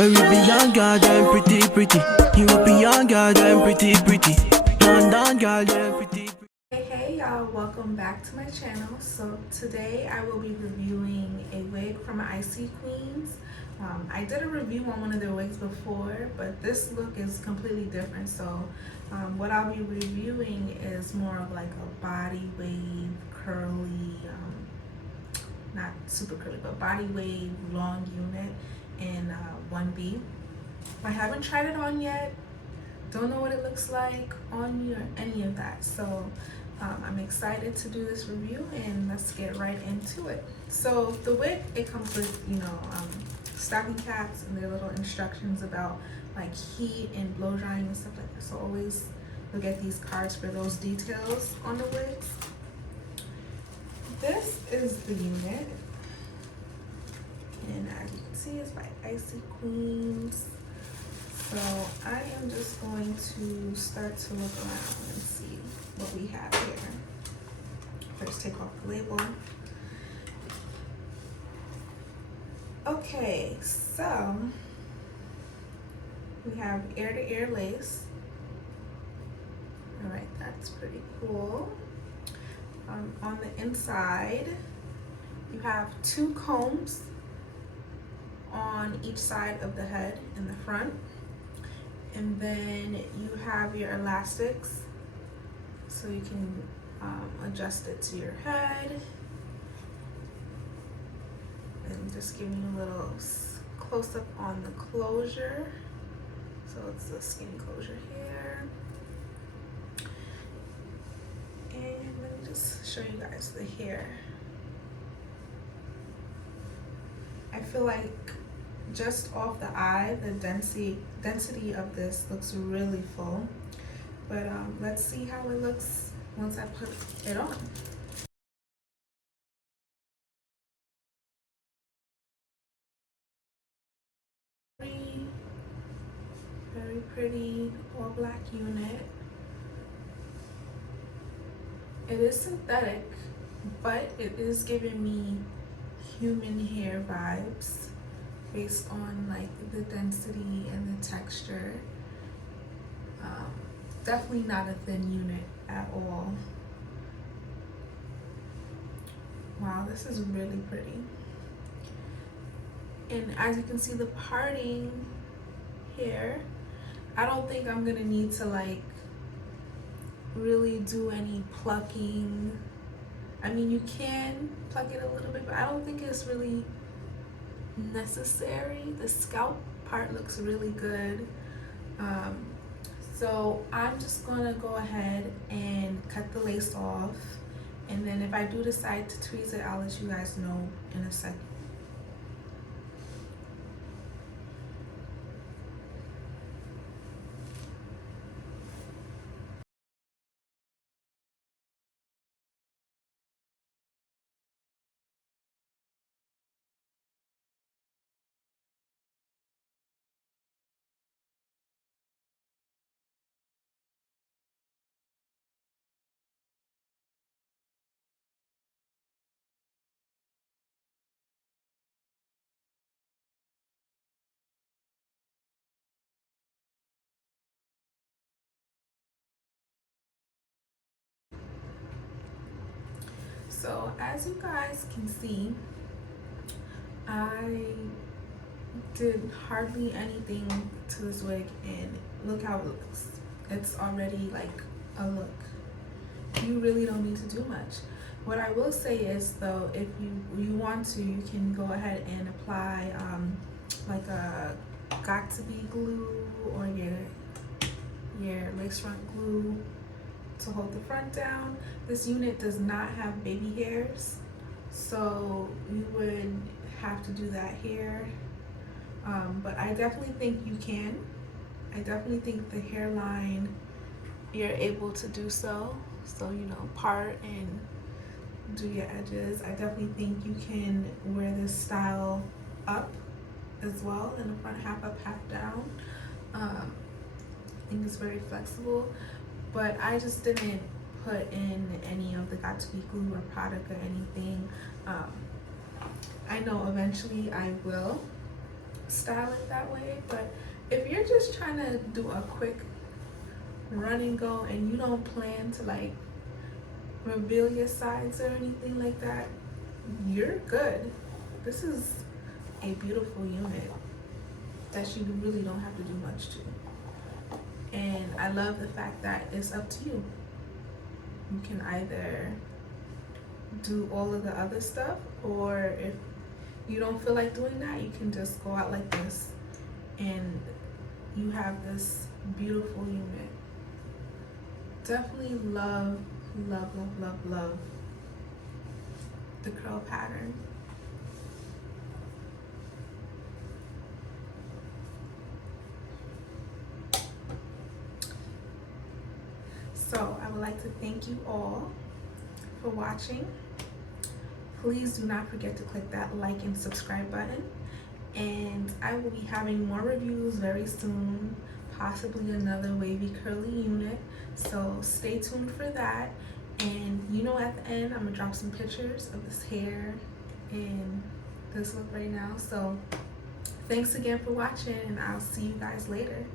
Caribbean girl, them pretty, pretty. European girl, them pretty, pretty. London girl, them pretty, pretty. Hey y'all, welcome back to my channel. So today I will be reviewing a wig from Aisi Queens. I did a review on one of their wigs before, but this look is completely different. So what I'll be reviewing is more of like a body wave, curly, not super curly, but body wave long unit in 1B. I haven't tried it on yet. Don't know what it looks like on you or any of that. So I'm excited to do this review and let's get right into it. So the wig, it comes with, stocking caps and their little instructions about like heat and blow drying and stuff like that. So always look at these cards for those details on the wigs. This is the unit. And as you can see, it's by Aisi Queens. So I am just going to start to look around and see what we have here. First, take off the label. Okay, so we have ear-to-ear lace. All right, that's pretty cool. On the inside, you have 2 combs on each side of the head in the front. And then you have your elastics, so you can adjust it to your head. And just giving you a little close up on the closure. So it's the skin closure here. And let me just show you guys the hair. I feel like just off the eye, the density of this looks really full. But let's see how it looks once I put it on. Very pretty all black unit. It is synthetic, but it is giving me human hair vibes based on like the density and the texture. Definitely not a thin unit at all. Wow, this is really pretty. And as you can see, the parting here, I don't think I'm gonna need to like really do any plucking. I mean, you can pluck it a little bit, but I don't think it's really necessary. The scalp part looks really good. So I'm just gonna go ahead and cut the lace off, and then if I do decide to tweeze it, I'll let you guys know in a second. So as you guys can see, I did hardly anything to this wig and look how it looks. It's already like a look. You really don't need to do much. What I will say is though, if you want to, you can go ahead and apply like a got to be glue or your lace front glue to hold the front down. This unit does not have baby hairs, so you would have to do that here. But I definitely think you can. I definitely think the hairline, you're able to do so. So, part and do your edges. I definitely think you can wear this style up as well, in the front half up, half down. I think it's very flexible, but I just didn't put in any of the got to be glue or product or anything. I know eventually I will, style it that way. But if you're just trying to do a quick run and go and you don't plan to like reveal your sides or anything like that, you're good. This is a beautiful unit that you really don't have to do much to. And I love the fact that it's up to you. You can either do all of the other stuff, or if you don't feel like doing that, you can just go out like this and you have this beautiful unit. Definitely love, love, love, love, love the curl pattern. So I would like to thank you all for watching. Please do not forget to click that like and subscribe button. And I will be having more reviews very soon, possibly another wavy curly unit. So stay tuned for that. And you know, at the end, I'm gonna drop some pictures of this hair and this look right now. So thanks again for watching, and I'll see you guys later.